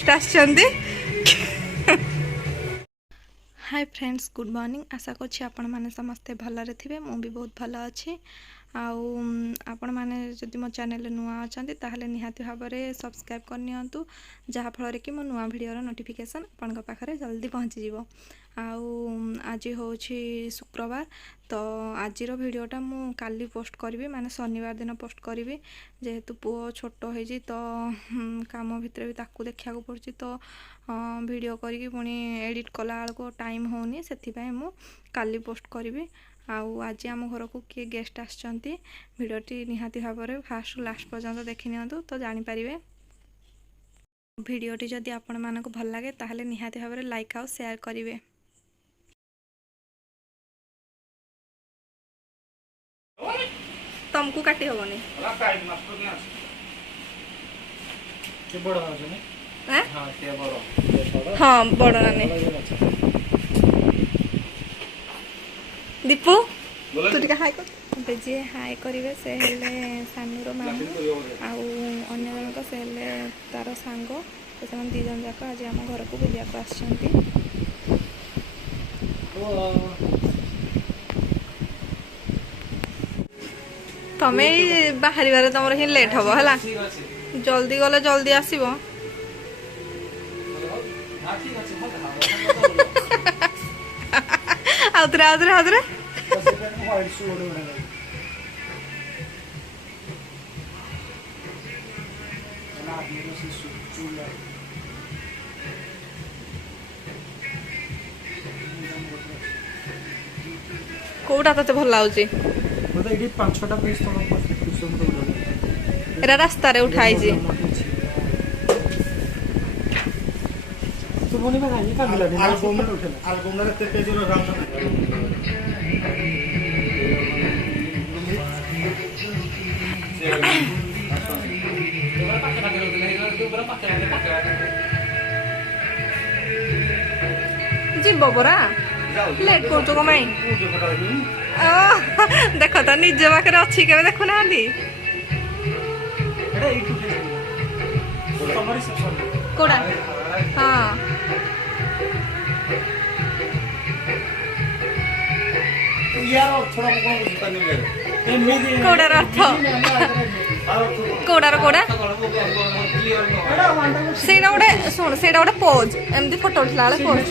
Hi friends good morning आशा करछि आपण माने समस्ते भलरे थिबे मु भी बहुत भल अछि आउ आपण माने जदि मो चैनल नुआ अछंती ताहले निहाती भाबरे सब्सक्राइब करनियंतु जहा फल कि मो नुआ वीडियो रो नोटिफिकेशन आपण को पाखरे जल्दी पहुंची जिवो आउ आज होछि शुक्रवार तो आज रो वीडियोटा मु काली पोस्ट करबी माने शनिवार दिन पोस्ट करबी जेहेतु पुओ छोट हो जी तो काम भितर भी ताकू देखिया को पड़छि तो वीडियो करके पुणी एडिट कला को टाइम होनी से मु काली पोस्ट करी आउ आज आम घर को किए गेस्ट आसचंती वीडियोटी निहाती भाव में फास्ट लास्ट पर्यंत देखि नियंतु तो जानि परिबे वीडियोटी जदि आपण मानको भल लागे ताहले निहाती भाव में लाइक आउ शेयर करिवे। तुमको काटी होबनी हाँ बड़ नानी दीपू तू टिके हाय कर जे हाय करिवे से हेले सानुर मामू आउ अन्य जनक से हेले तार सांग तो से दी जन जाक आज आम घर को बुलिया को आछंती तमे बाहरी बारे तमर ही लेट हबो हला जल्दी गले जल्दी आसीबो आउतरे आउतरे आउतरे कोटा तते भल लाउची मतलब एडी 5-6टा पीस तो एरा रास्ता रे उठाई जी तो बोनी में गाली का मिला दिन एल्बम रे ते पेज रो राम जी बबरा लेट कर तो कमाई देख तो निज पाखे अच्छी के देखु ना कोड़ा हाँ कोड़ार अर्थ कोड़ार कोड़ा से गोटे शुण से गोटे पोज एमती फोटो उठला पोज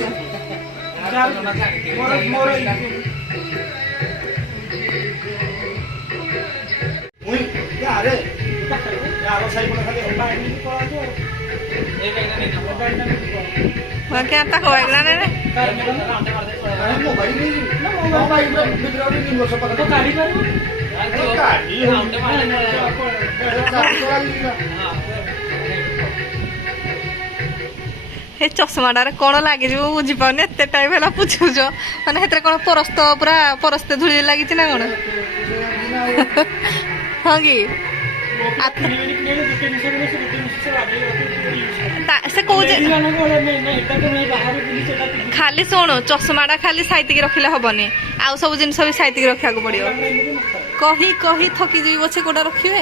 क्या तक होएगा ना मोबाइल नहीं ना मोबाइल में मित्र भी 3 वर्ष पकड़ गाड़ी हे चश्माटार कौन लगे बुझी पाने एत टाइम है पूछुच माने हेतरे कौन परस्त पूरा परस्ते धूली लगी ना कौन हाँ कि से कौ खाली शुणु चश्माटा खाली साइतिकी रखिले हेनी आउ सब जिनस भी साइतिकी रखा पड़ो कही कही थकी जी पछे कोटा रखिए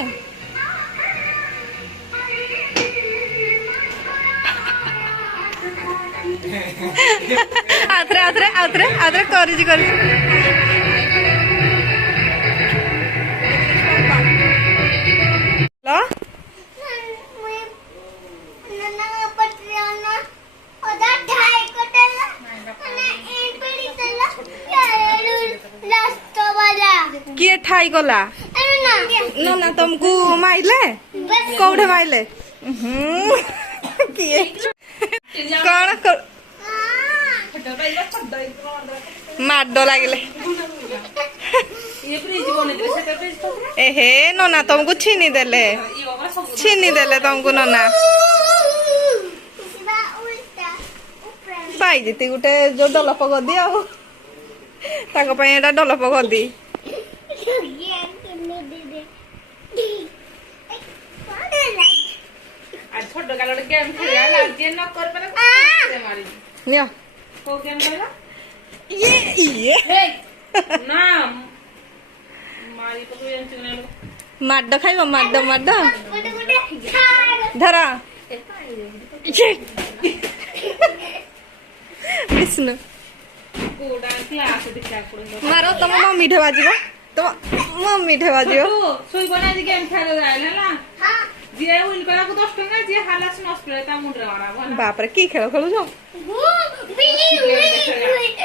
आउथरे आउथरे आउथरे आउथरे करिजी किए ठाई गला ना ना तुमको माइले कौड़े माइले किए कौन माड लगे एहे नना तुमको छीनी देले तुमको नना पाई जीती गोटे जो डलप गदी आटा डलप गदी माड खाइब माड माड धर ବିଷ୍ଣୁ ମାର ତମ ମମି ଠେ ବାଜିବ ତମ ମମି ଠେ ବାଜିବ ବାପରେ କି ଖେଳ ଖେଳୁଛ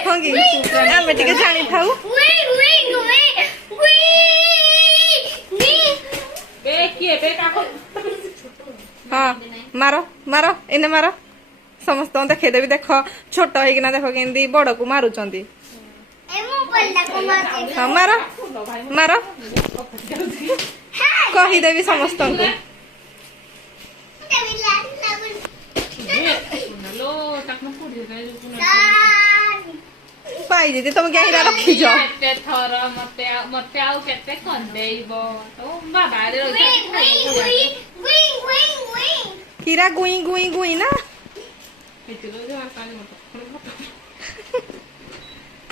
ହଁ କି ଆମେ ଟିକେ ଜାଣିଥାଉ ହଁ ମାର ମାର ଏନେ ମାର ସମସ୍ତଙ୍କୁ ଦେଖେଇଦେବି ଦେଖ ଛୋଟ ହେଇକିନା ଦେଖ କେମିତି ବଡକୁ ମାରୁଛନ୍ତି ହଁ ମାର ମାର କହିଦେବି ସମସ୍ତଙ୍କୁ ପାଇଛି ତମେ ଗାଈରା ରଖିଛ କିରା ଗୁଇଁ ଗୁଇଁ ଗୁଇଁ ନା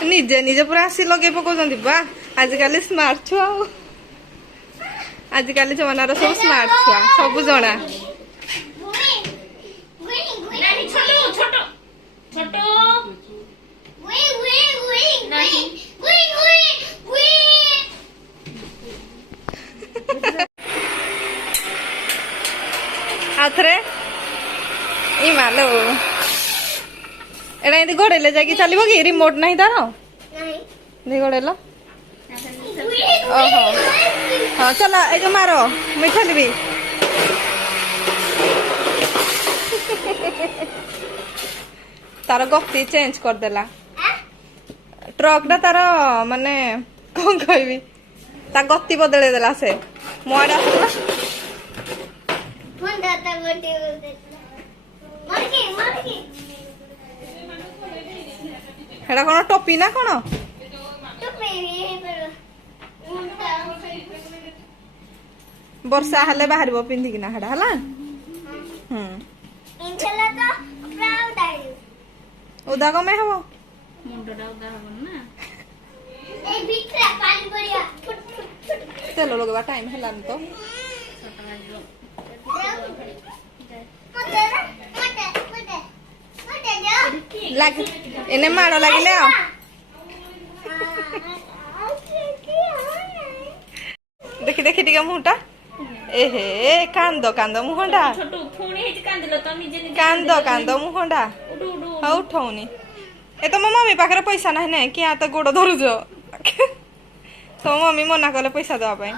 ନିଜେ ନିଜେ ପୁରା ଆସି ଲଗେଇ ପକଉଛନ୍ତି ବା ଆଜିକାଲି ସ୍ମାର୍ଟ ଛୁଆ ଆଉ ଆଜିକାଲି ଜମାନାର ସବୁ ସ୍ମାର୍ଟ ଛୁଆ ସବୁ ଜଣା ଆଉ ଥରେ ଇମାଲୋ ଏଟା ଏମିତି ଗୋଡେଇଲେ ଯାଇକି ଚାଲିବ କି ରିମୋଟ ନାହିଁ ତାର ଗୋଡେଇଲ ଓହୋ ହଁ ଚାଲ ଏଇ ଯୋଉ ମାର ମୁଁ ଖେଳିବି ତାର ଗତି ଚେଞ୍ଜ କରିଦେଲା ଟ୍ରକ୍ ଟା ତାର ମାନେ କଣ କହିବି ତା ଗତି ବଦଳେଇ ଦେଲା ସେ ମୋ ଆଡେ ଆସୁଥିଲା ହେଟା କଣ ଟୋପି ନା କଣ ବର୍ଷା ହେଲେ ବାହାରିବ ପିନ୍ଧିକିନା ହେଟା ହେଲା ଓଦା କମେ ହବ ତେଲ ଲଗେଇବା ଟାଇମ ହେଲାନି ତ ଏନେ ମାଡ଼ ଲାଗିଲେ ଆଉ ଦେଖି ଦେଖି ଟିକେ ମୁହଁଟା ଏହେ କାନ୍ଦ କାନ୍ଦ ମୁହଁଟା କାନ୍ଦ କାନ୍ଦ ମୁହଁଟା ହଉ ଉଠଉନି ଏ ତମ ମମି ପାଖରେ ପଇସା ନାହିଁ ନାଇଁ କିଆ ତ ଗୋଡ ଧରୁଛ ତମ ମମି ମନା କଲେ ପଇସା ଦେବା ପାଇଁ